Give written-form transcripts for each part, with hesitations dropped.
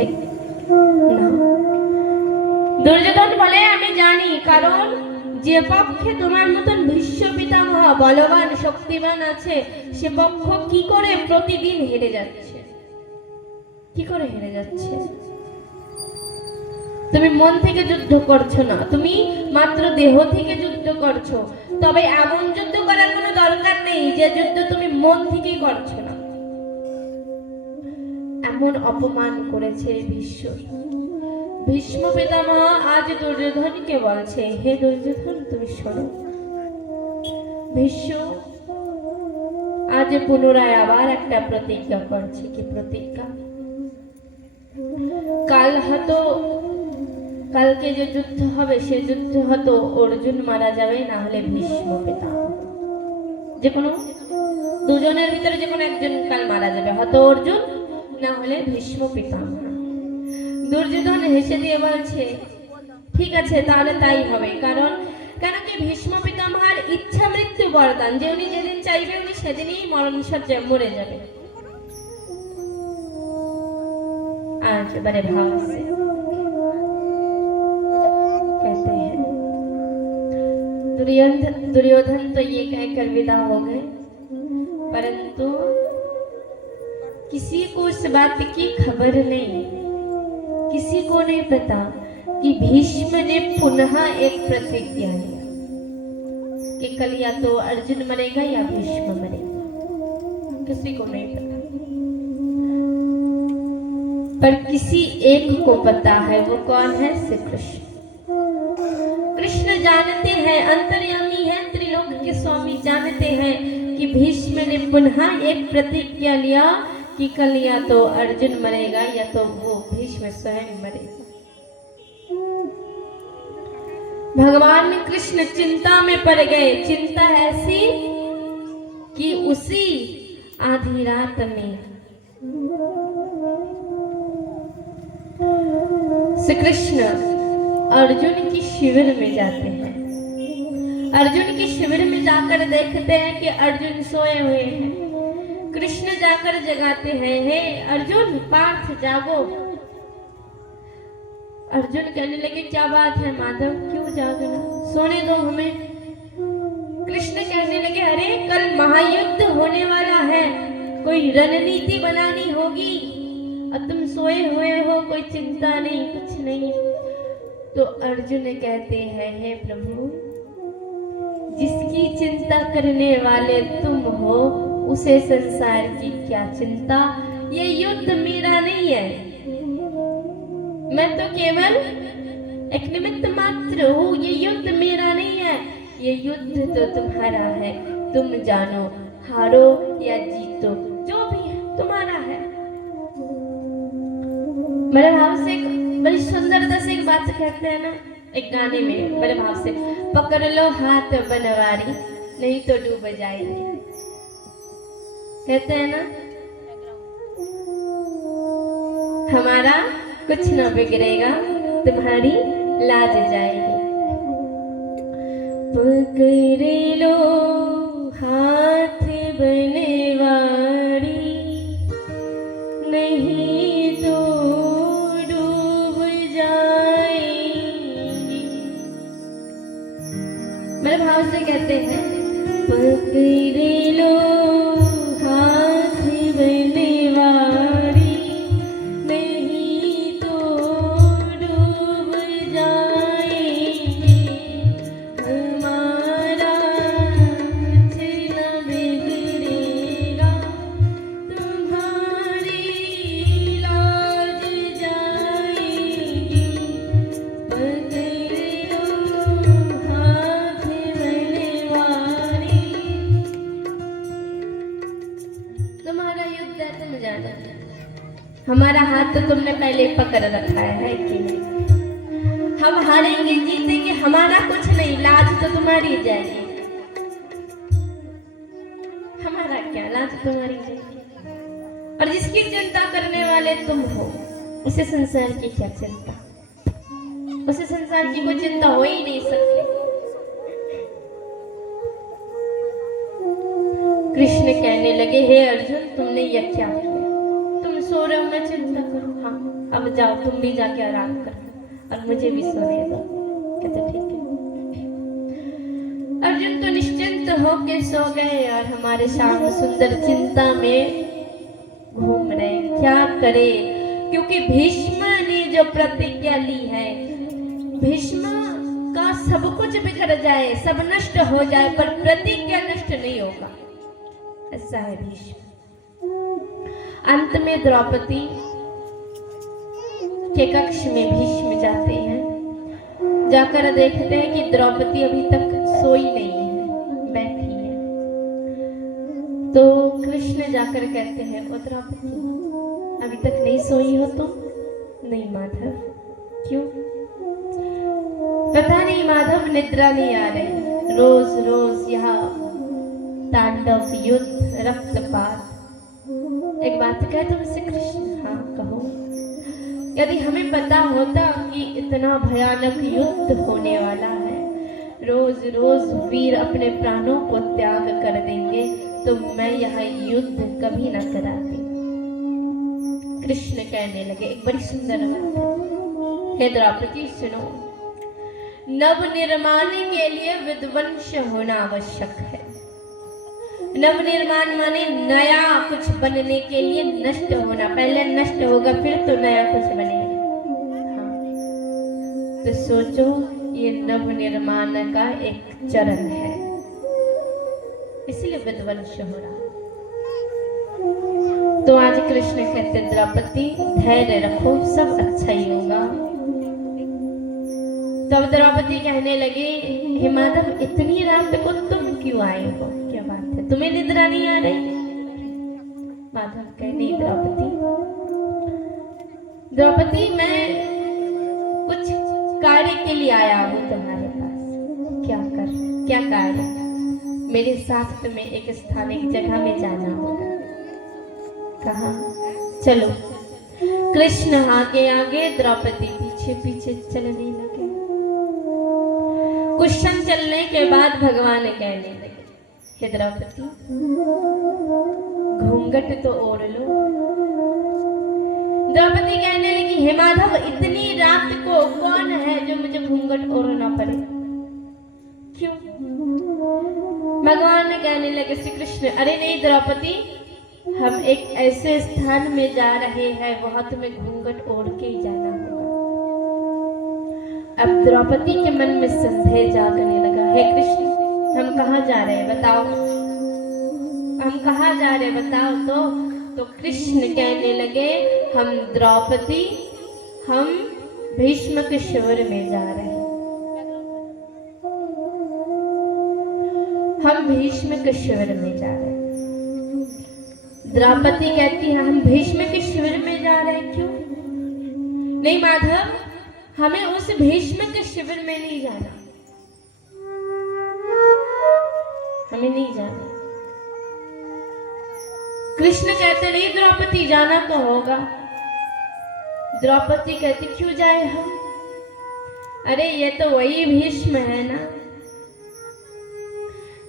है না। দুর্যোধন বলে আমি জানি, কারণ যে পক্ষে তোমার মতন ভীষ্ম পিতামহ বলবান শক্তিমান আছে, সে পক্ষ কি করে প্রতিদিন হেরে যাচ্ছে, কি করে হেরে যাচ্ছে। তুমি মন থেকে যুদ্ধ করছো না, তুমি মাত্র দেহ থেকে যুদ্ধ করছো। তবে এমন যুদ্ধ করার কোনো দরকার নেই যে যুদ্ধ তুমি মন থেকেই করছো না। এমন অপমান করেছে ভীষ্ম। ভীষ্ম পিতামহ আজ দুর্যোধনকে বলছে, হে দুর্যোধন তুমি শোনো। ভীষ্ম আজ পুনরায় আবার একটা প্রতিজ্ঞা করছে। কি প্রতিজ্ঞা? কাল হয়তো, কালকে যে যুদ্ধ হবে সে যুদ্ধ হয়তো অর্জুন মারা যাবে, না হলে ভীষ্ম পিতামহ। যে কোনো দুজনের ভিতরে যে কোনো একজন কাল মারা যাবে, হয়তো অর্জুন না হলে ভীষ্ম পিতামহ। দুর্যোধন হেসে দিয়ে বলছে, ঠিক আছে তাহলে তাই হবে। কারণ কেন কি ভীষ্ম পিতামহের ইচ্ছা মৃত্যু বরদান, যে উনি যেদিন চাইবে উনি সেদিনই মরণ সজ্জায় মরে যাবে। आज बड़े भाव से कहते हैं, दुर्योधन तो ये कहकर विदा हो गए, परंतु किसी को उस बात की खबर नहीं, किसी को नहीं पता कि भीष्म ने पुनः एक प्रतिज्ञा लिया कि कल या तो अर्जुन मरेगा या भीष्म मरेगा, किसी को नहीं पता। पर किसी एक को पता है, वो कौन है? श्री कृष्ण। कृष्ण जानते हैं, अंतर्यामी है, त्रिलोक के स्वामी जानते हैं कि भीष्म ने पुनः एक प्रतिज्ञा लिया कि कल या तो अर्जुन मरेगा या तो वो भीष्म स्वयं मरेगा। भगवान कृष्ण चिंता में पड़ गए। चिंता ऐसी कि उसी आधी रात में श्री कृष्ण अर्जुन की शिविर में जाते हैं। अर्जुन की शिविर में जाकर देखते हैं कि अर्जुन सोए हुए हैं। कृष्ण जाकर जगाते हैं, हे अर्जुन पार्थ जागो। अर्जुन कहने लगे, क्या बात है माधव, क्यों जागना, सोने दो हमें। कृष्ण कहने लगे, अरे कल महायुद्ध होने वाला है, कोई रणनीति बनानी होगी, और तुम सोए हुए हो, कोई चिंता नहीं, कुछ नहीं। तो अर्जुन कहते हैं, हे प्रभु, जिसकी चिंता करने वाले तुम हो उसे संसार की क्या चिंता। ये युद्ध मेरा नहीं है, मैं तो केवल एक निमित्त मात्र हूँ। ये युद्ध मेरा नहीं है, ये युद्ध तो तुम्हारा है। तुम जानो, हारो या जीतो, जो भी है तुम्हारा है। बड़े भाव से, बड़ी सुंदरता से एक बात कहते हैं ना एक गाने में, बड़े भाव से, पकड़ लो हाथ बनवारी नहीं तो डूब जाएंगे, कहते हैं ना। हमारा कुछ ना बिगड़ेगा, तुम्हारी लाज जाएगी। पकड़ लो हाथ बनवारी नहीं तो डूब जाएगी। मेरे भाव से कहते हैं, पकड़ लो हाथ बनवारी नहीं तो डूब जाएगी। हमारा कुछ न बिगड़ेगा, तुम्हारी लाज जाएगी। पकड़ लो हाथ बनवारी, तुम्हारा युद्ध है, तुम जानो। हमारा हाथ तो तुमने पहले पकड़ रखा है कि नहीं। हम हारेंगे जीतेंगे, हमारा कुछ नहीं, लाज तो तुम्हारी जाएगी। हमारा क्या, लाज तुम्हारी जाएगी। और जिसकी चिंता करने वाले तुम हो उसे संसार की क्या चिंता, उसे संसार की कोई चिंता हो ही नहीं सकती। कृष्ण कहने लगे, हे अर्जुन तुमने यह क्या किया, तुम सो रहे हो, मैं चिंता करूं। हाँ अब अब जाओ तुम भी जाके आराम करो और मुझे भी सोने दो। कहते ठीक है। अर्जुन तो निश्चिंत होके सो गए और हमारे श्याम सुंदर चिंता में घूम रहे, क्या करे, क्योंकि भीष्म ने जो प्रतिज्ञा ली है, भीष्म का सब कुछ बिगड़ जाए, सब नष्ट हो जाए, पर प्रतिज्ञा नष्ट नहीं होगा, ऐसा है भीष्म। अंत में द्रौपदी के कक्ष में भीष्म जाते हैं, जाकर देखते हैं कि द्रौपदी अभी तक सोई नहीं है, बैठी है। तो कृष्ण जाकर कहते हैं, ओ द्रौपदी अभी तक नहीं सोई हो तुम? नहीं माधव। क्यों? पता नहीं माधव, निद्रा नहीं आ रही, रोज रोज यहाँ तांडव, युद्ध, रक्तपात। एक बात कहे तुमसे कृष्ण? हाँ कहो। यदि हमें पता होता कि इतना भयानक युद्ध होने वाला है, रोज रोज वीर अपने प्राणों को त्याग कर देंगे, तो मैं यह युद्ध कभी न कराती। कृष्ण कहने लगे एक बड़ी सुंदर बात, हे द्रौपदी सुनो, नव निर्माण के लिए विध्वंस होना आवश्यक है। नव निर्माण माने नया कुछ बनने के लिए नष्ट होना, पहले नष्ट होगा फिर तो नया कुछ बनेगा। हाँ। तो सोचो ये नव निर्माण का एक चरण है, इसलिए विध्वंस हो रहा। तो आज कृष्ण कहते द्रौपदी धैर्य रखो, सब अच्छा ही होगा। तब द्रौपदी कहने लगे, हे माधव इतनी रात को तुम क्यों आए हो? क्या बात है, तुम्हें निद्रा नहीं आ रही? माधव कहे नहीं द्रौपदी मैं कुछ कार्य के लिए आया हूँ तुम्हारे पास। क्या कार्य? मेरे साथ तुम्हें एक स्थान, एक जगह में जाना होगा। कहा? चलो। कृष्ण आगे आगे, द्रौपदी पीछे पीछे चलने लगे। कुछ क्षण चलने के बाद भगवान कहने लगे, हे द्रौपदी घूंघट तो ओढ़ लो। द्रौपदी कहने लगी, हे माधव इतनी रात को कौन है जो मुझे घूंघट ओढ़ना पड़े? क्यों? भगवान ने कहने लगे श्री कृष्ण, अरे नहीं द्रौपदी, हम एक ऐसे स्थान में जा रहे हैं, वहां तुम्हें घूंघट ओढ़ के ही जाना होगा। अब द्रौपदी के मन में संदेह जागने लगा, हे कृष्ण हम कहाँ जा रहे हैं बताओ, हम कहाँ जा रहे हैं बताओ। तो कृष्ण कहने लगे, हम द्रौपदी हम भीष्म के शिविर में जा रहे हैं। हम भीष्म के शिविर में जा रहे हैं। द्रौपदी कहती है, हम भीष्म के शिविर में जा रहे हैं। क्यों? नहीं माधव, हमें उस भीष्म के शिविर में नहीं जाना, हमें नहीं जाना। कृष्ण कहते नहीं द्रौपदी जाना तो होगा। द्रौपदी कहती क्यों जाए हम? अरे ये तो वही भीष्म है ना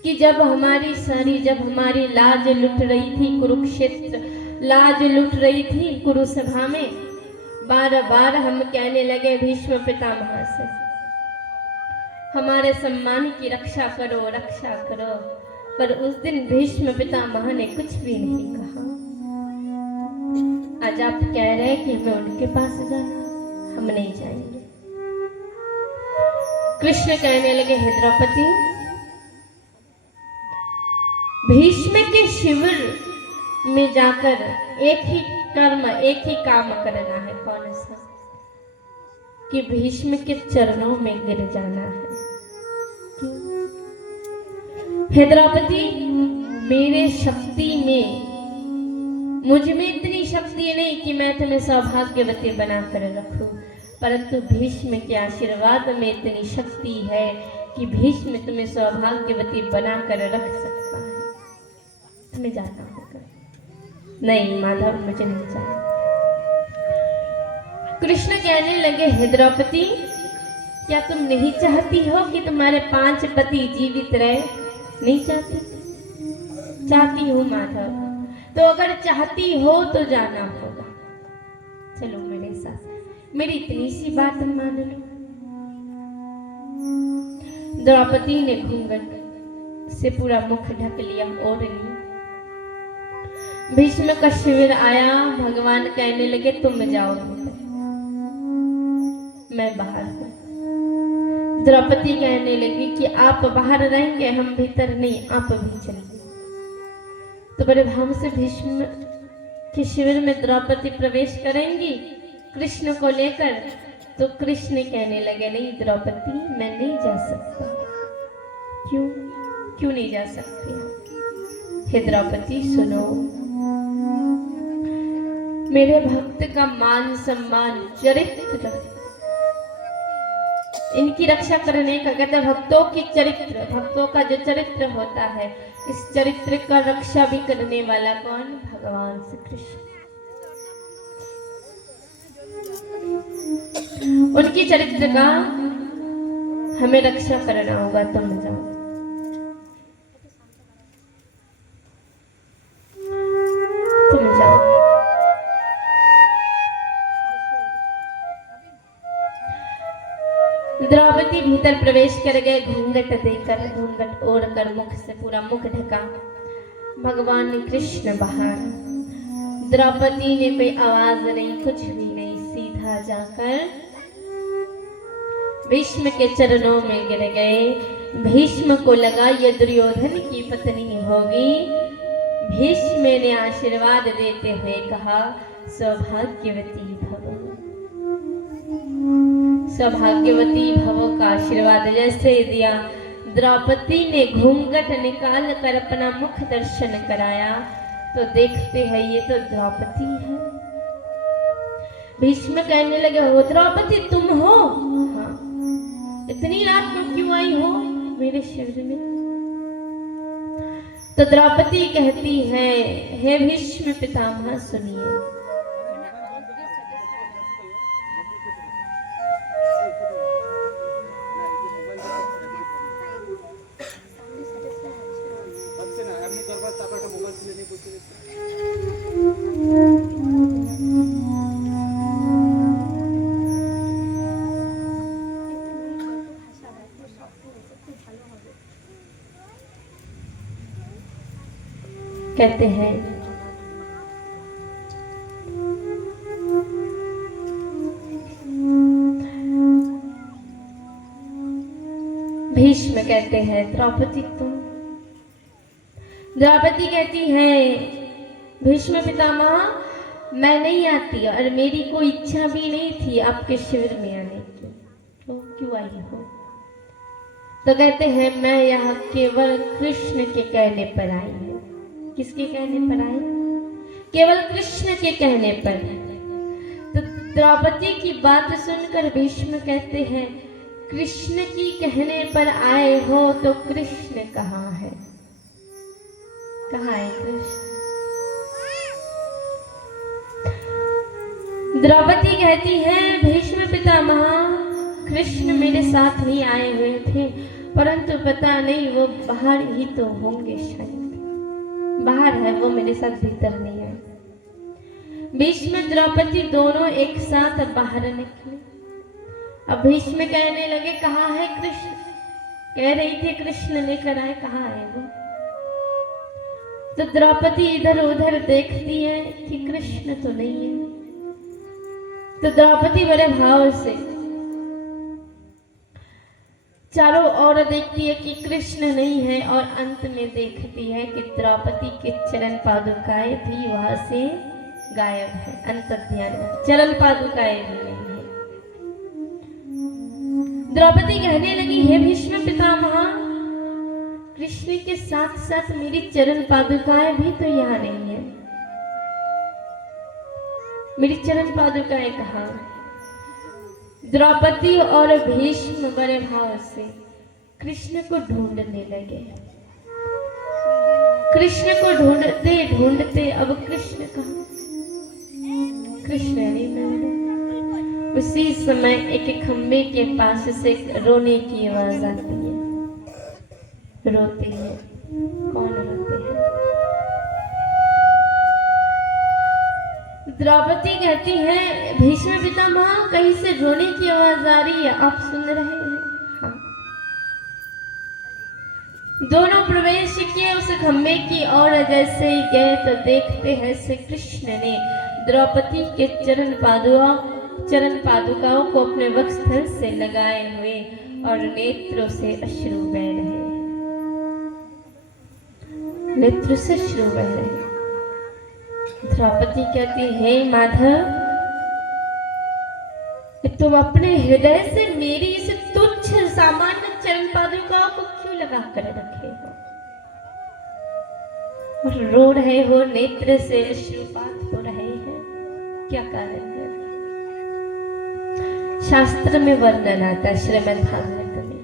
कि जब हमारी लाज लुट रही थी, कुरुक्षेत्र लाज लुट रही थी कुरुसभा में, बार बार हम कहने लगे भीष्म पितामह से हमारे सम्मान की रक्षा करो, रक्षा करो, पर उस दिन भीष्म पितामह ने कुछ भी नहीं कहा। आज आप कह रहे हैं कि हमें उनके पास जाना, हम नहीं जाएंगे। कृष्ण कहने लगे, हे द्रौपदी भीष्म के शिविर में जाकर एक ही कर्म, एक ही काम करना है। कौन सा? कि भीष्म के चरणों में गिर जाना है। हे द्रौपदी मेरे शक्ति में, मुझ में इतनी शक्ति नहीं कि मैं तुम्हें सौभाग्यवती बनाकर रखूं, परंतु भीष्म के आशीर्वाद में इतनी शक्ति है कि भीष्म तुम्हें सौभाग्यवती बनाकर रख सकता है। तुम्हें जाना होगा। नहीं माधव मुझे नहीं जाना। कृष्ण कहने लगे, हे द्रौपदी क्या तुम नहीं चाहती हो कि तुम्हारे 5 पति जीवित रहे? नहीं चाहती? चाहती हूँ माधव। तो अगर चाहती हो तो जाना होगा, चलो मेरे साथ। सकता, मेरी इतनी सी बात मान लो। द्रौपदी ने घूंघट से पूरा मुख ढक लिया, ओढ़ लिया। भीष्म का शिविर आया, भगवान कहने लगे तुम जाओ, मैं बाहर हूं। द्रौपदी कहने लगी कि आप बाहर रहेंगे, हम भीतर नहीं, आप भी चलिए। तो बड़े भाव से भीष्म के शिविर में द्रौपदी प्रवेश करेंगी कृष्ण को लेकर। तो कृष्ण कहने लगे नहीं द्रौपदी, मैं नहीं जा सकता। क्यों क्यों नहीं जा सकती? हे द्रौपदी सुनो, मेरे भक्त का मान सम्मान चरित्र, इनकी रक्षा करने का, कहते हैं भक्तों की चरित्र, भक्तों का जो चरित्र होता है, इस चरित्र का रक्षा भी करने वाला कौन? भगवान श्री कृष्ण। उनकी चरित्र का हमें रक्षा करना होगा। तुम जाओ, तुम जाओ। द्रौपदी भीतर प्रवेश कर गए, घूंघट देकर, घूंघट ओढ़कर, मुख से पूरा मुख ढका। भगवान कृष्ण बाहर। द्रौपदी ने कोई आवाज नहीं, कुछ भी नहीं, सीधा जाकर भीष्म के चरणों में गिर गए। भीष्म को लगा ये दुर्योधन की पत्नी होगी। भीष्म ने आशीर्वाद देते हुए कहा सौभाग्यवती भव, सौभाग्यवती भव का आशीर्वाद जैसे दिया। द्रौपदी ने घूंघट निकाल कर अपना मुख दर्शन कराया तो देखते हैं ये तो द्रौपदी है। भीष्म कहने लगे हो द्रौपदी तुम हो? हाँ। इतनी रात को क्यों आई हो मेरे शिविर में? तो द्रौपदी कहती है हे भीष्म पितामह सुनिए, कहते हैं भीष्म कहते हैं द्रौपदी तुम, द्रौपदी कहती है भीष्म पितामह मैं नहीं आती और मेरी कोई इच्छा भी नहीं थी आपके शिविर में आने की, तो क्यों आई हो? तो कहते हैं मैं यहाँ केवल कृष्ण के कहने पर आई हूँ। किसके कहने पर आए? केवल कृष्ण के कहने पर। तो द्रौपदी की बात सुनकर भीष्म कहते हैं कृष्ण की कहने पर आए हो तो कृष्ण कहाँ है? कहाँ है कृष्ण? द्रौपदी कहती है भीष्म पितामह कृष्ण मेरे साथ ही आए हुए थे, परंतु पता नहीं वो बाहर ही तो होंगे, शायद बाहर है वो, मेरे साथ भीतर नहीं है। भीष्म द्रौपदी दोनों एक साथ बाहर निकले। अब भीष्म कहने लगे कहाँ है कृष्ण? कह रही थी कृष्ण लेकर आए, कहाँ है वो? तो द्रौपदी इधर उधर देखती है कि कृष्ण तो नहीं है। तो द्रौपदी बड़े भाव से चारों ओर देखती है कि कृष्ण नहीं है और अंत में देखती है कि द्रौपदी के चरण पादुकाएं भी वहां से गायब है। अंत ध्यान, चरण पादुकाएं भी नहीं है। द्रौपदी कहने लगी हे भीष्म पितामह कृष्ण के साथ साथ मेरी चरण पादुकाएं भी तो यहाँ नहीं है, मेरी चरण पादुकाएं कहाँ? द्रौपदी और भीष्म बड़े भाव से कृष्ण को ढूंढने लगे। कृष्ण को ढूंढते ढूंढते अब कृष्ण कहाँ? कृष्ण नहीं मिले। उसी समय एक खंबे के पास से रोने की आवाज आती है। रोते हैं, कौन रोते हैं? द्रौपदी कहती है भीष्म पितामह कहीं से रोने की आवाज आ रही है, आप सुन रहे हैं? हाँ। दोनों प्रवेश किए उस खम्भे की ओर, जैसे ही गए तो देखते हैं श्री कृष्ण ने द्रौपदी के चरण पादुकाओं को अपने वक्षस्थल से लगाए हुए और नेत्रों से अश्रु बह रहे, नेत्र से अश्रु बह रहे। द्रौपदी कहती है माधव, तुम अपने हृदय से मेरी इस तुच्छ सामान्य चरण पादुकाओं को क्यों लगा कर रखे हो और रो रहे हो, नेत्र से अश्रुपात हो रहे हैं, क्या कारण है? शास्त्र में वर्णन आता है श्रीमद् भागवत में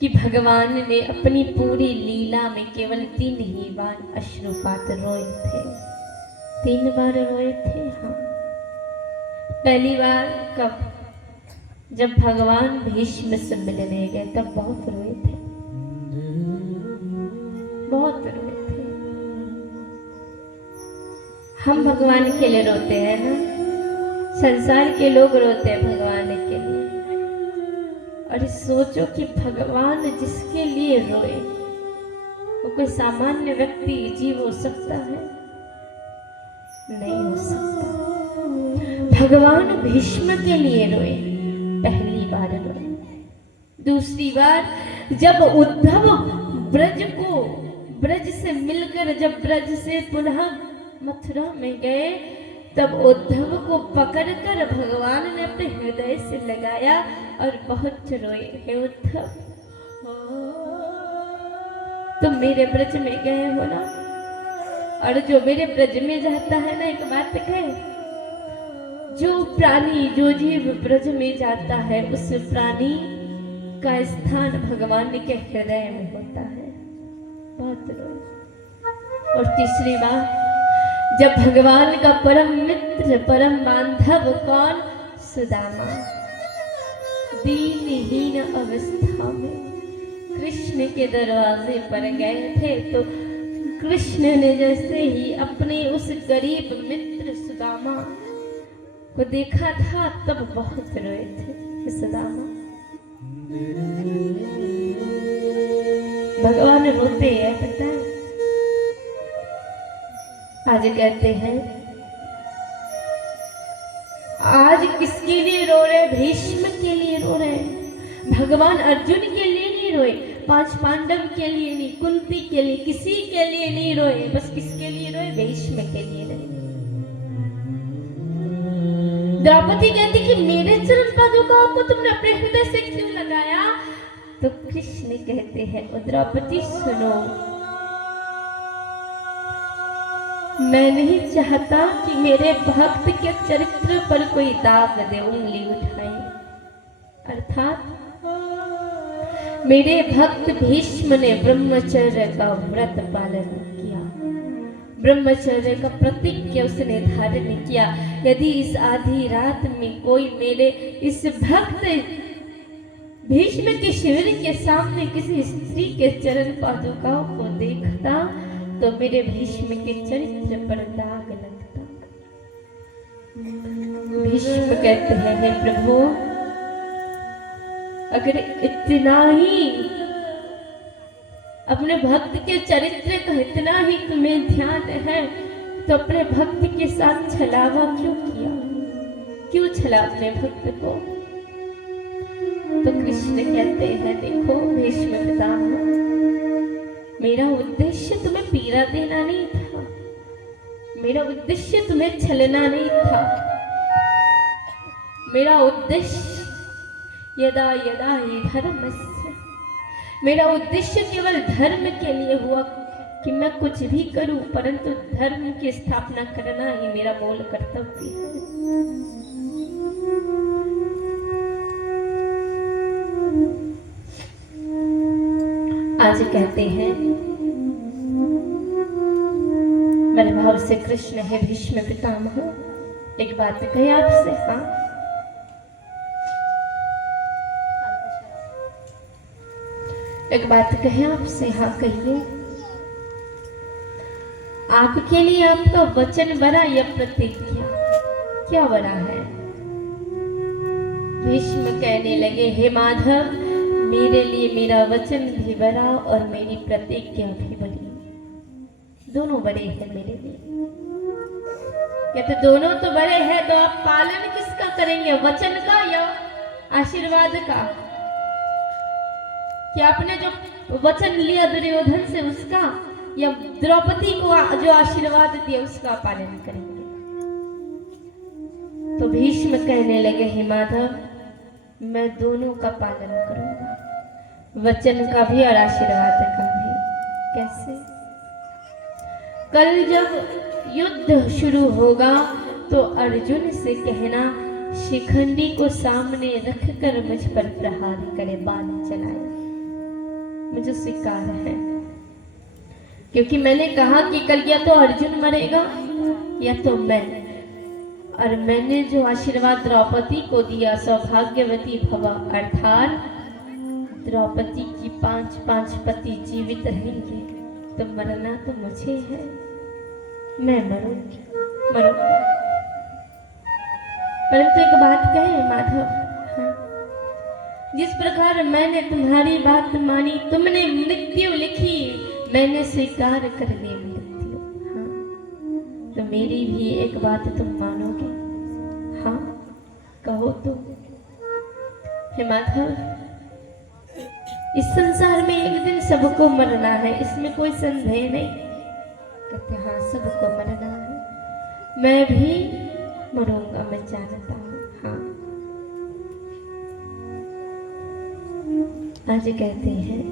कि भगवान ने अपनी पूरी लीला में केवल 3 ही बार अश्रुपात रोए थे। 3 बार रोए थे। हाँ, पहली बार कब? जब भगवान भीष्म से मिलने गए तब बहुत रोए थे, बहुत रोए थे। हम भगवान के लिए रोते हैं ना, संसार के लोग रोते हैं भगवान के लिए। और सोचो कि भगवान जिसके लिए रोए वो कोई सामान्य व्यक्ति जीव हो सकता है? नहीं हो सकता। भगवान भीष्म के लिए रोए, पहली बार रोए। दूसरी बार जब उद्धव ब्रज से मिलकर जब ब्रज से पुनः मथुरा में गए तब उद्धव को पकड़कर भगवान ने अपने हृदय से लगाया और बहुत रोए, हे उद्धव तुम मेरे ब्रज में गए हो ना, और जो मेरे ब्रज में जाता है ना, एक बात कहे, जो प्राणी जो जीव ब्रज में जाता है उस प्राणी का स्थान भगवान के हृदय में होता है। बहुत रोए। और तीसरी बार जब भगवान का परम मित्र परम बांधव कौन? सुदामा दीनहीन अवस्था में कृष्ण के दरवाजे पर गए थे तो कृष्ण ने जैसे ही अपने उस गरीब मित्र सुदामा को देखा था तब बहुत रोए थे। सुदामा भगवान रोते हैं, पता है? आज कहते हैं आज किसके लिए रो रहे? भीष्म के लिए रो रहे। भगवान अर्जुन के लिए नहीं रोए, 5 पांडव के लिए नहीं, कुंती के लिए, किसी के लिए नहीं रोए, बस किसके लिए रोए? भीष्म के लिए रोए। द्रौपदी कहती कि मेरे चरण पादुकाओं को तुमने अपने हृदय से क्यों लगाया? तो कृष्ण कहते हैं ओ द्रौपदी सुनो, मैं नहीं चाहता कि मेरे भक्त के चरित्र पर कोई दाग दे, उंगली उठाए। अर्थात मेरे भक्त भीष्म ने ब्रह्मचर्य का व्रत पालन किया, ब्रह्मचर्य का प्रतिज्ञा उसने धारण किया। यदि इस आधी रात में कोई मेरे इस भक्त भीष्म के शिविर के सामने किसी स्त्री के चरण पादुकाओं को देखता तो मेरे भीष्म के चरित्र पर दाग लगता। भीष्म कहते हैं हे प्रभु, अगर इतना ही अपने भक्त के चरित्र का इतना ही तुम्हें ध्यान है तो अपने भक्त के साथ छलावा क्यों किया? क्यों छला अपने भक्त को? तो कृष्ण कहते हैं देखो भीष्म पितामह, मेरा उद्देश्य तुम्हें पीड़ा देना नहीं था, मेरा उद्देश्य तुम्हें छलना नहीं था। मेरा उद्देश्य यदा यदा ही धर्मस्य, मेरा उद्देश्य केवल धर्म के लिए हुआ कि मैं कुछ भी करूं, परंतु धर्म की स्थापना करना ही मेरा मूल कर्तव्य है। आज कहते हैं मेरे भाव से कृष्ण है भीष्म पितामह, एक बात कहे आपसे। हाँ, एक बात कहे आपसे। हाँ कहिए। आपके लिए आपका वचन बड़ा या प्रतिज्ञा? क्या बड़ा है। भीष्म कहने लगे, हे माधव, मेरे लिए मेरा वचन भी बड़ा और मेरी प्रतिज्ञा भी बड़ी, दोनों बड़े हैं मेरे लिए। कहते दोनों तो बड़े हैं, तो आप पालन किसका करेंगे, वचन का या आशीर्वाद का? कि आपने जो वचन लिया दुर्योधन से उसका, या द्रौपदी को जो आशीर्वाद दिया उसका पालन करेंगे? तो भीष्म कहने लगे, हे माधव, मैं दोनों का पालन करूंगा, वचन का भी और आशीर्वाद का भी। कैसे? कल जब युद्ध शुरू होगा तो अर्जुन से कहना, शिखंडी को सामने रखकर मुझ पर प्रहार करे, बाण चलाए। मुझे स्वीकार है, क्योंकि मैंने कहा कि कल या तो अर्जुन मरेगा या तो मैं। और मैंने जो आशीर्वाद द्रौपदी को दिया, सौभाग्यवती भव, अर्थात द्रौपदी की 5 पति जीवित रहेंगे, तो मरना तो मुझे है, मैं मरूंगी, मरूंगा। परंतु एक बात कहे माधव, हाँ, जिस प्रकार मैंने तुम्हारी बात मानी, तुमने मृत्यु लिखी, मैंने स्वीकार कर ली मृत्यु, हाँ, तो मेरी भी एक बात तुम मानोगे? हाँ, कहो तो। हे माधव, इस संसार में एक दिन सबको मरना है, इसमें कोई संदेह नहीं। कहते हाँ, सबको मरना है, मैं भी मरूंगा, मैं जानता हूँ। हाँ, आज कहते हैं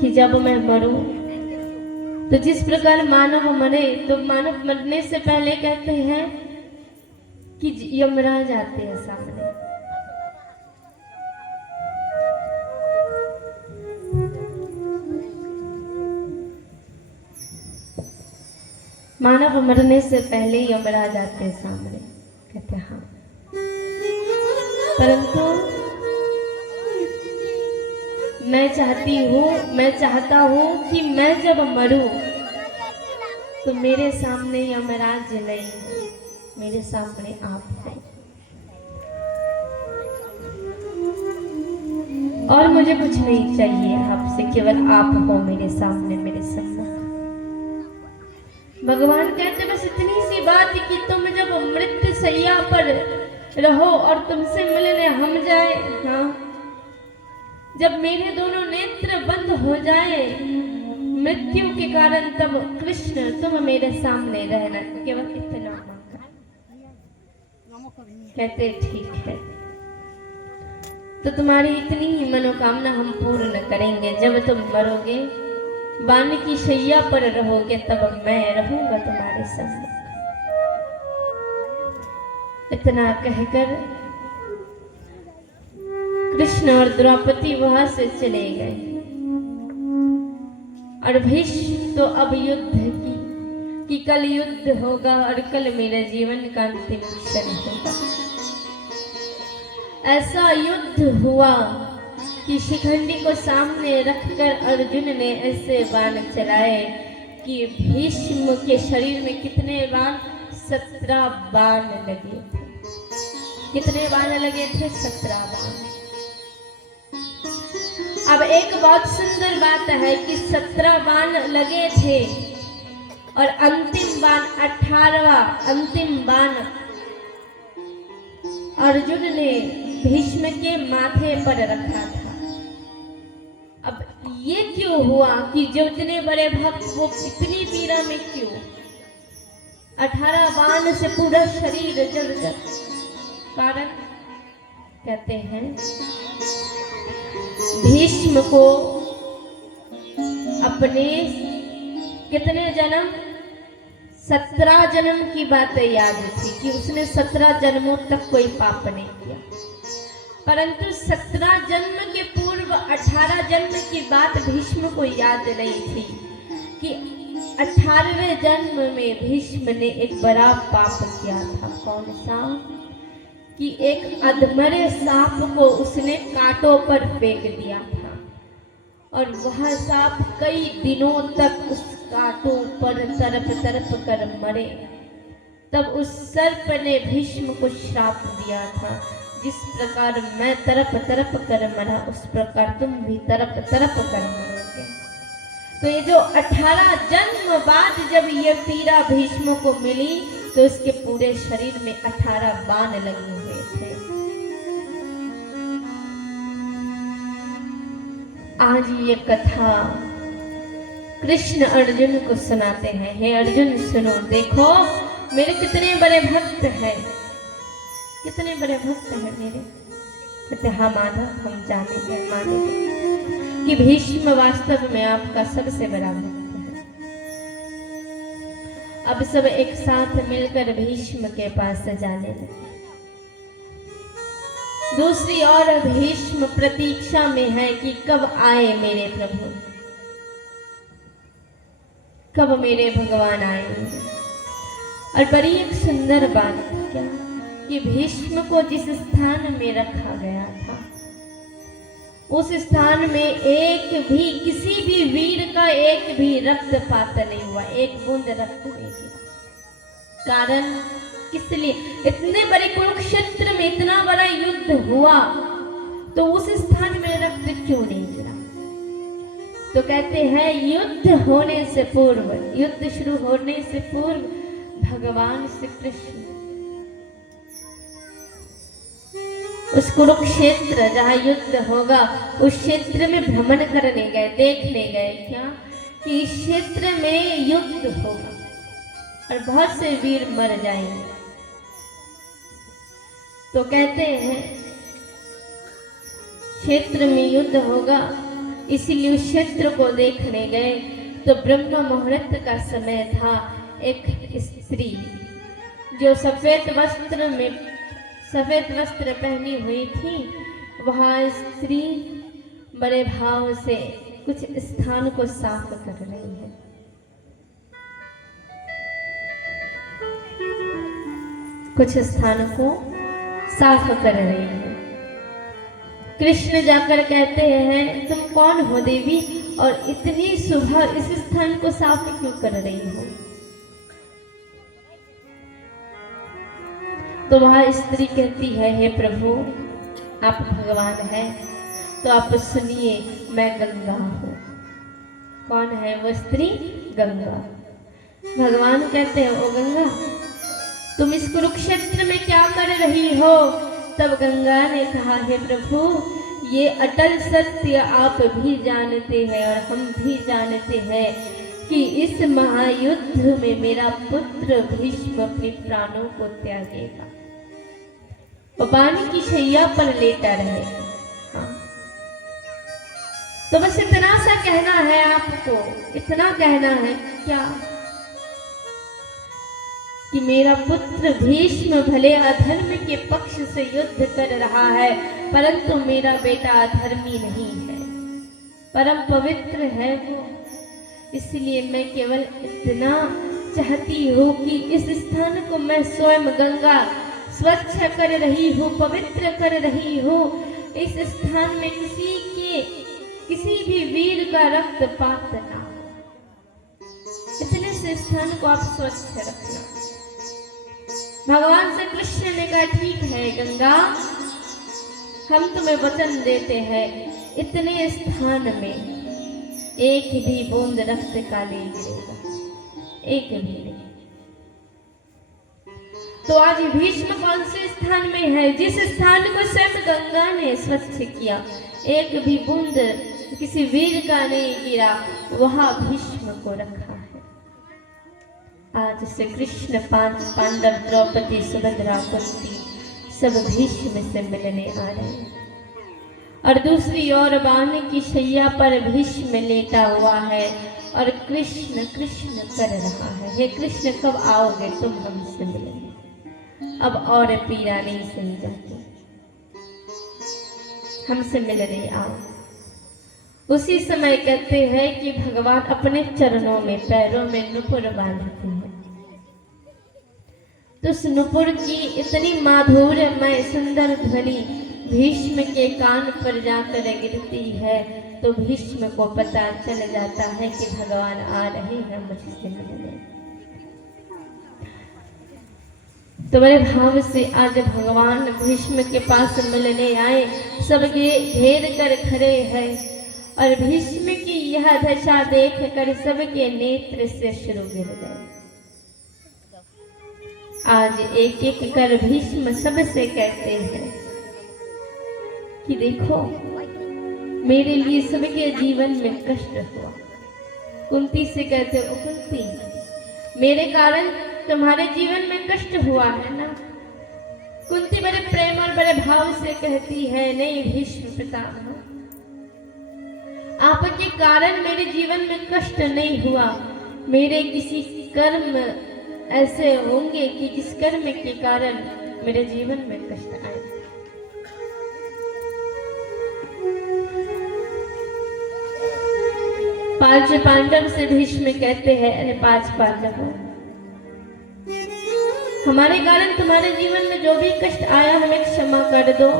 कि जब मैं मरूं, तो जिस प्रकार मानव मरे, तो मानव मरने से पहले कहते हैं कि यमराज आते हैं सामने। मानव मरने से पहले यमराज आते हैं सामने। कहते हाँ, परंतु मैं चाहता हूँ कि मैं जब मरूं तो मेरे सामने यमराज नहीं है, मेरे सामने आप हैं। और मुझे कुछ नहीं चाहिए आपसे, केवल आप हो मेरे सामने, मेरे सम्मुख। भगवान कहते बस इतनी सी बात कि तुम जब मृत्यु सैया पर रहो और तुमसे मिलने हम जाए, हाँ, जब मेरे दोनों नेत्र बंद हो जाए मृत्यु के कारण, तब कृष्ण तुम मेरे सामने रहना, केवल इतना मांगा। कहते ठीक है, तो तुम्हारी इतनी ही मनोकामना हम पूर्ण करेंगे। जब तुम मरोगे, बाण की शैया पर रहोगे, तब मैं रहूंगा तुम्हारे संग। इतना कहकर कृष्ण और द्रौपदी वहां से चले गए। और भीष्म तो अब युद्ध की कि कल युद्ध होगा और कल मेरे जीवन का अंतिम क्षण होगा। ऐसा युद्ध हुआ कि शिखंडी को सामने रखकर अर्जुन ने ऐसे बाण चलाए कि भीष्म के शरीर में कितने बाण? 17 बाण लगे थे। कितने बाण लगे थे? 17 बाण। अब एक बहुत सुंदर बात है कि 17 बाण लगे थे और अंतिम बाण 18वां अंतिम बाण अर्जुन ने भीष्म के माथे पर रखा था। अब ये क्यों हुआ कि जो इतने बड़े भक्त वो इतनी पीड़ा में क्यों? 18 बाण से पूरा शरीर जल गया। कारण कहते हैं भीष्म को अपने कितने जन्म? 17 जन्म की बात याद थी कि उसने 17 जन्मों तक कोई पाप नहीं किया, परंतु 17 जन्म के पूर्व 18 जन्म की बात भीष्म को याद नहीं थी कि 18वें जन्म में भीष्म ने एक बड़ा पाप किया था। कौन सा? कि एक अधमरे सांप को उसने कांटों पर फेंक दिया था और वह सांप कई दिनों तक उस कांटों पर तरप तरप कर मरे। तब उस सर्प ने भीष्म को श्राप दिया था, जिस प्रकार मैं तरप तरप कर मरा उस प्रकार तुम भी तरप तरप कर मरोगे। तो ये जो 18 जन्म बाद जब ये पीड़ा भीष्म को मिली तो उसके पूरे शरीर में 18 बाण लगे हुए थे। आज ये कथा कृष्ण अर्जुन को सुनाते हैं। हे अर्जुन सुनो, देखो मेरे कितने बड़े भक्त हैं, कितने बड़े भक्त हैं मेरे। कहते हाँ माधव, हम जानेंगे मानेंगे कि भीष्म वास्तव में आपका सबसे बड़ा भक्त है। अब सब एक साथ मिलकर भीष्म के पास जाने लगे। दूसरी ओर भीष्म प्रतीक्षा में है कि कब आए मेरे प्रभु, कब मेरे भगवान आएंगे। और बड़ी एक सुंदर बात क्या कि भीष्म को जिस स्थान में रखा गया था उस स्थान में एक भी किसी भी वीर का एक भी रक्तपात नहीं हुआ, एक बूंद रक्त नहीं गिरा। कारण किस लिए? इतने बड़े कुरुक्षेत्र में इतना बड़ा युद्ध हुआ तो उस स्थान में रक्त क्यों नहीं गिरा? तो कहते हैं युद्ध होने से पूर्व, युद्ध शुरू होने से पूर्व भगवान श्री कृष्ण उस कुरुक्षेत्र जहाँ युद्ध होगा उस क्षेत्र में भ्रमण करने गए, देखने गए क्या कि इस क्षेत्र में युद्ध होगा और बहुत से वीर मर जाएंगे। तो कहते हैं क्षेत्र में युद्ध होगा, इसीलिए उस क्षेत्र को देखने गए। तो ब्रह्म मुहूर्त का समय था। एक स्त्री जो सफेद वस्त्र पहनी हुई थी, वह स्त्री बड़े भाव से कुछ स्थान को साफ कर रही है। कुछ स्थान को साफ कर रही है। कृष्ण जाकर कहते हैं तुम कौन हो देवी और इतनी सुबह इस स्थान को साफ क्यों कर रही हो? तो वह स्त्री कहती है हे प्रभु आप भगवान हैं तो आप सुनिए, मैं गंगा हूँ। कौन है वो स्त्री? गंगा। भगवान कहते हैं ओ गंगा तुम इस कुरुक्षेत्र में क्या कर रही हो? तब गंगा ने कहा हे प्रभु ये अटल सत्य आप भी जानते हैं और हम भी जानते हैं कि इस महायुद्ध में मेरा पुत्र भीष्म अपने प्राणों को त्यागेगा, पानी की शैया पर लेटा रहेगा। हाँ। तो बस इतना सा कहना है आपको, इतना कहना है क्या कि मेरा पुत्र भीष्म भले अधर्म के पक्ष से युद्ध कर रहा है परंतु मेरा बेटा अधर्मी नहीं है, परम पवित्र है वो। इसलिए मैं केवल इतना चाहती हूँ कि इस स्थान को मैं स्वयं गंगा स्वच्छ कर रही हूँ, पवित्र कर रही हूँ। इस स्थान में किसी भी वीर का रक्तपात ना हो। इतने से स्थान को आप स्वच्छ रखना। भगवान श्री कृष्ण ने कहा ठीक है गंगा, हम तुम्हें वचन देते हैं इतने स्थान में एक भी बूंद रक्त का नहीं गिरेगा, एक भी नहीं। तो आज भीष्म कौन से स्थान में है? जिस स्थान को स्वयं गंगा ने स्वच्छ किया, एक भी बूंद किसी वीर का नहीं गिरा, वहां भीष्म को रखा है। आज से कृष्ण पांडव द्रौपदी सुभद्रा कुंती सब भीष्म से मिलने आ रहे हैं। और दूसरी ओर बाण की शैया पर भीष्म लेटा हुआ है और कृष्ण कृष्ण कर रहा है हे कृष्ण कब आओगे तुम हमसे मिलने? अब और पीड़ा नहीं सही जाती, हमसे मिलने आओ। उसी समय कहते हैं कि भगवान अपने चरणों में पैरों में नुपुर बांधते हैं। तो उस नुपुर की इतनी माधुर्यमय सुंदर ध्वनि भीष्म के कान पर जाकर गिरती है तो भीष्म को पता चल जाता है कि भगवान आ रहे हैं मुझसे मिलने। तुम्हारे भाव से आज भगवान भीष्म के पास मिलने आए, सब घेर कर खड़े हैं और भीष्म की यह दशा देख कर सबके नेत्र से शुरू गिर गए। आज एक एक कर भीष्म सबसे कहते हैं कि देखो मेरे लिए सबके जीवन में कष्ट हुआ। कुंती से कहते हो कुंती, मेरे कारण तुम्हारे जीवन में कष्ट हुआ है ना। कुंती बड़े प्रेम और बड़े भाव से कहती है, नहीं भीष्म पितामह, आपके कारण मेरे जीवन में कष्ट नहीं हुआ। मेरे किसी कर्म ऐसे होंगे कि जिस कर्म के कारण मेरे जीवन में कष्ट आए। पांच पांडव से भीष्म कहते हैं, अरे पांच पांडवों, हमारे कारण तुम्हारे जीवन में जो भी कष्ट आया हमें क्षमा कर दो।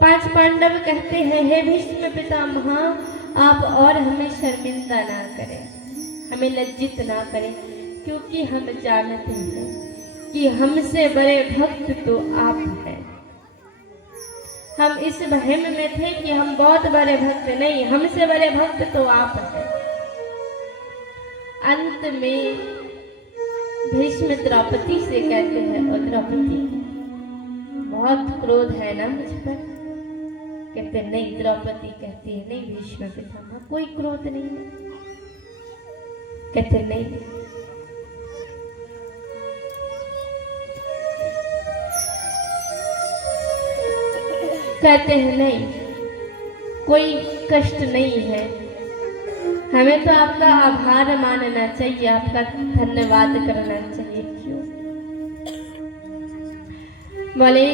पांच पांडव कहते हैं, हे भीष्म पितामह, आप और हमें शर्मिंदा ना करें, हमें लज्जित ना करें, क्योंकि हम जानते हैं कि हमसे बड़े भक्त तो आप हैं। हम इस वहम में थे कि हम बहुत बड़े भक्त नहीं, हमसे बड़े भक्त तो आप हैं। अंत में भीष्म द्रौपदी से कहते हैं, और द्रौपदी बहुत क्रोध है ना मुझ पर। कहते नहीं, द्रौपदी कहती है, नहीं भीष्म पितामह कोई क्रोध नहीं है। कहते नहीं, कहते हैं नहीं, कोई कष्ट नहीं है, हमें तो आपका आभार मानना चाहिए, आपका धन्यवाद करना चाहिए। क्यों? বলে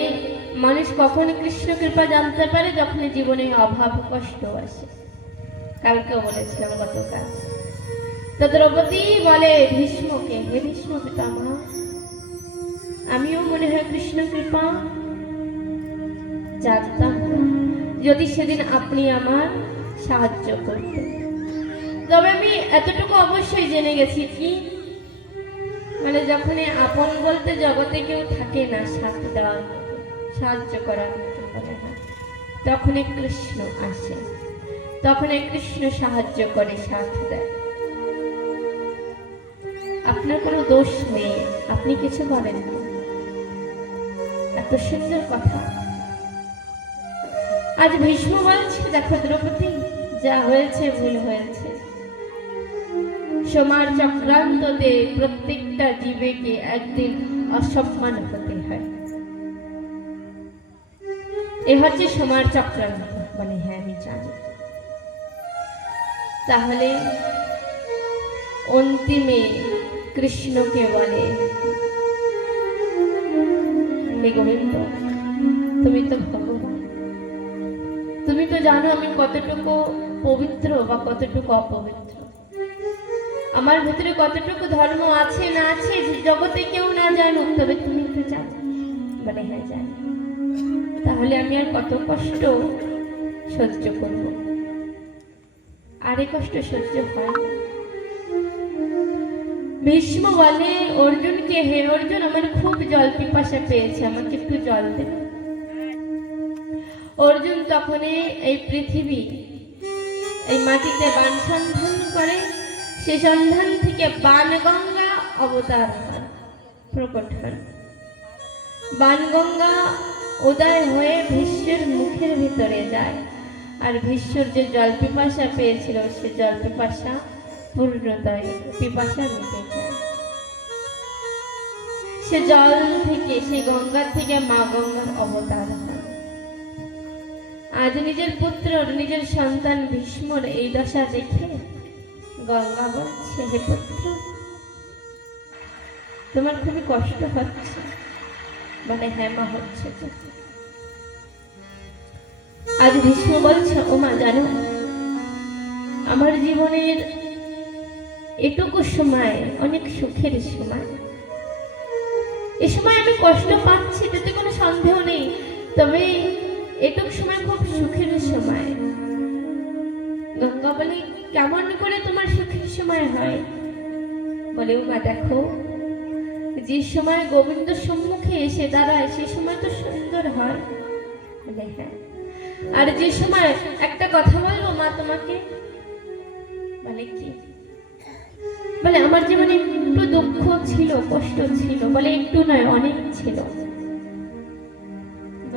মানুষ কখন কৃষ্ণ কৃপা জানতে পারে যখন জীবনে অভাব কষ্ট আসে। কালকেও বলেছিলাম, গতকাল। তো দ্রৌপদী বলে ভীষ্মকে, হে ভীষ্ম পিতামহ, আমিও মনে হয় কৃষ্ণ কৃপা জানতাম যদি সেদিন আপনি আমার সাহায্য করতেন। তবে আমি এতটুকু অবশ্যই জেনে গেছি কি, মানে যখন আপন বলতে জগতে কেউ থাকে না সাথ দেওয়ার মতো, সাহায্য করার মতো বলে না, তখন কৃষ্ণ আসে, তখন কৃষ্ণ সাহায্য করে, সাথ দেয়। আপনার কোনো দোষ নেই, আপনি কিছু বলেন না। এত সুন্দর কথা। আজ ভীষ্ম বলছে, দেখো দ্রৌপদী, যা হয়েছে ভুল হয়েছে। সমার চক্রান্ততে প্রত্যেকটা জীবকে একদিন অসম্মান হতে হয়। এ হচ্ছে সমার চক্রান্ত। মানে হ্যাঁ আমি জানি। তাহলে অন্তিমে কৃষ্ণকে বলে, হে গোবিন্দ, তুমি তো ভগবান, তুমি তো জানো আমি কতটুকু পবিত্র বা কতটুকু অপবিত্র, আমার ভিতরে কতটুকু ধর্ম আছে না আছে জগতে কেউ না জানুক, তবে তুমি তো জানো। বলে হ্যাঁ জানি। তাহলে আমি আর কত কষ্ট সহ্য করব? আর এ কষ্ট সহ্য হয় না। ভীষ্ম বলে অর্জুনকে, হে অর্জুন, আমার খুব জল পিপাসা পেয়েছে, আমাকে একটু জল দে। অর্জুন তখন এই পৃথিবী, এই মাটিতে বান সন্ধান করে, সে সন্ধান থেকে বানগঙ্গা অবতার হন, প্রকট হন। বানগঙ্গা উদয় হয়ে ভীষ্মের মুখের ভিতরে যায়, আর ভীষ্মর যে জল পিপাসা পেয়েছিল সে জল পিপাসা পূর্ণতায় পিপাসা মিটে যায়। সে জল থেকে, সেই গঙ্গার থেকে মা গঙ্গার অবতার হয়। আজ নিজের পুত্র, নিজের সন্তান ভীষ্মর এই দশা দেখে গঙ্গা বলছে, হে পুত্র, তোমার খুবই কষ্ট হচ্ছে। মানে হ্যাঁ মা, হচ্ছে। আজ ভীষ্ম বলছে, ও মা জানো, আমার জীবনের এটুকু সময় অনেক সুখের সময়, এ সময় আমি কষ্ট পাচ্ছি তাতে কোনো সন্দেহ নেই, তবে এটুকু সময় খুব সুখের সময়। গঙ্গা বলে, কেমন করে তোমার সুখের সময় হয়? বলে, ও মা দেখো, যে সময় গোবিন্দ সম্মুখে এসে দাঁড়ায় সে সময় তো সুন্দর হয়। বলে হ্যাঁ। আর যে সময় একটা কথা বলবো মা তোমাকে? বলে কি? বলে আমার জীবনে একটু দুঃখ ছিল, কষ্ট ছিল। বলে একটু নয়, অনেক ছিল।